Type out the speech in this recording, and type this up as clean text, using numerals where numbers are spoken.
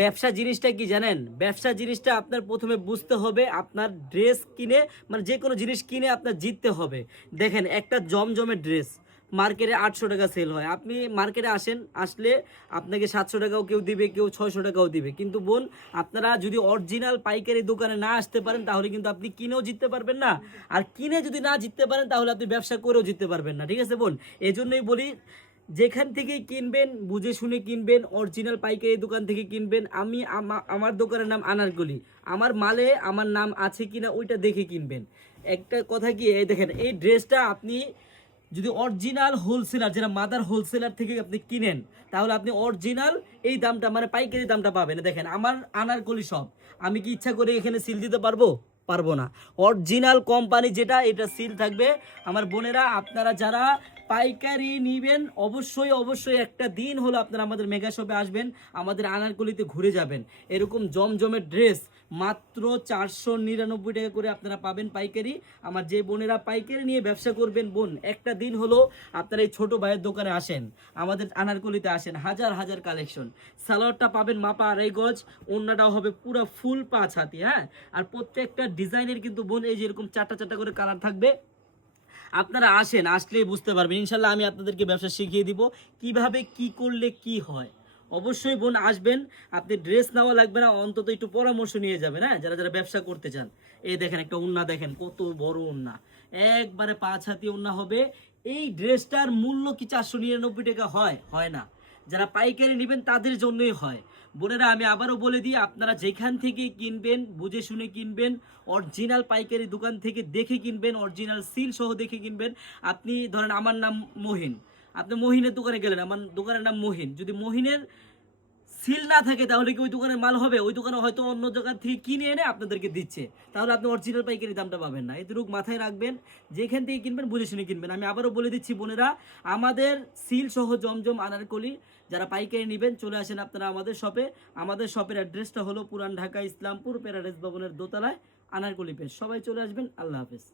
ব্যবসা জিনিসটা কি জানেন? ব্যবসা জিনিসটা আপনার ১ম এ বুঝতে হবে আপনার ড্রেস কিনে মানে যেকোনো জিনিস কিনে আপনার জিততে হবে। দেখেন একটা জমজমের ড্রেস মার্কেটে ৳৮০০ সেল হয়। আপনি মার্কেটে আসেন, আসলে আপনাকে ৳৭০০ কেউ দিবে, কেউ ৳৬০০ দিবে। কিন্তু বোন আপনারা যদি অরিজিনাল পাইকারি দোকানে না আসতে পারেন তাহলে কিন্তু আপনি কিনেও জিততে পারবেন না। আর কিনে যদি না জিততে পারেন তাহলে আপনি ব্যবসা করেও জিততে পারবেন না। ঠিক আছে বোন? এজন্যই বলি যেখান থেকেই কিনবেন বুঝে শুনে কিনবেন, অরিজিনাল পাইকারি দোকান থেকে কিনবেন। আমি আমার দোকানের নাম আনারকলি। আমার মালে আমার নাম আছে কিনা ওইটা দেখে কিনবেন। একটা কথা কি, এই দেখেন এই ড্রেসটা আপনি যদি অরিজিনাল হোলসেলার যারা মাদার হোলসেলার থেকে আপনি কিনেন তাহলে আপনি অরিজিনাল এই দামটা মানে পাইকারি দামটা পাবেন। দেখেন আমার আনারকলি শপ, আমি কি ইচ্ছা করে এখানে সিল দিতে পারবো? পারবো না। অরিজিনাল কোম্পানি যেটা এটা সিল থাকবে। আমার বোনেরা আপনারা যারা পাইকারি নিবেন অবশ্যই অবশ্যই একটা দিন হলো আপনারা আমাদের মেগা শপে আসবেন, আমাদের আনারকলিতে ঘুরে যাবেন। এরকম জমজমের ড্রেস মাত্র 499 টাকা করে আপনারা পাবেন পাইকারি। আমার যে বোনেরা পাইকারি নিয়ে ব্যবসা করবেন বোন, একটা দিন হলো আপনারা এই ছোট ভাইয়ের দোকানে আসেন, আমাদের আনারকলিতে আসেন। হাজার হাজার কালেকশন। সালোয়ারটা পাবেন মাপা 2.5 গজ, ওড়নাটাও হবে পুরো ফুল 5 হাতি। হ্যাঁ, আর প্রত্যেকটা ডিজাইনের কিন্তু বোন এই যে এরকম চারটা চারটা করে কালার থাকবে। আপনারা আসেন, আসলেই বুঝতে পারবেন। ইনশাল্লাহ আমি আপনাদেরকে ব্যবসা শিখিয়ে দিব কিভাবে কি করলে কি হয়। অবশ্যই বোন আসবেন, আপনি ড্রেস নেওয়া লাগবে না, অন্তত একটু পরামর্শ নিয়ে যাবেন। হ্যাঁ, যারা যারা ব্যবসা করতে চান। এই দেখেন একটা ওড়না, দেখেন কত বড় ওড়না, একবারে 5 হাতি ওড়না হবে। এই ড্রেসটার মূল্য কি 499 টাকা হয়? হয় না। যারা পাইকারি নেবেন তাদের জন্যই হয়। বোনেরা আমি আবারও বলে দিই, আপনারা যেখান থেকে কিনবেন বুঝে শুনে কিনবেন, অরিজিনাল পাইকারি দোকান থেকে দেখে কিনবেন, অরিজিনাল সিল সহ দেখে কিনবেন। আপনি ধরেন আমার নাম মহিন, আপনি মহিনের দোকানে গেলেন, আমার দোকানের নাম মহিন, যদি মহিনের সিল না থাকে তাহলে কি ওই দোকানের মাল হবে? ওই দোকানে হয়তো অন্য দোকান থেকে কিনে এনে আপনাদেরকে দিচ্ছে, তাহলে আপনি অরিজিনাল পাইকারি দামটা পাবেন না। এটুকু মাথায় রাখবেন, যেখান থেকে কিনবেন বুঝে শুনে কিনবেন। আমি আবারও বলে দিচ্ছি বোনেরা, আমাদের সিল সহ জমজম আনারকলি যারা পাইকারি নেবেন চলে আসেন আপনারা আমাদের শপে। আমাদের শপের অ্যাড্রেসটা হলো পুরান ঢাকা ইসলামপুর প্যারাডাইস ভবনের দোতলায়, আনারকলি পেজ। সবাই চলে আসবেন। আল্লাহ হাফেজ।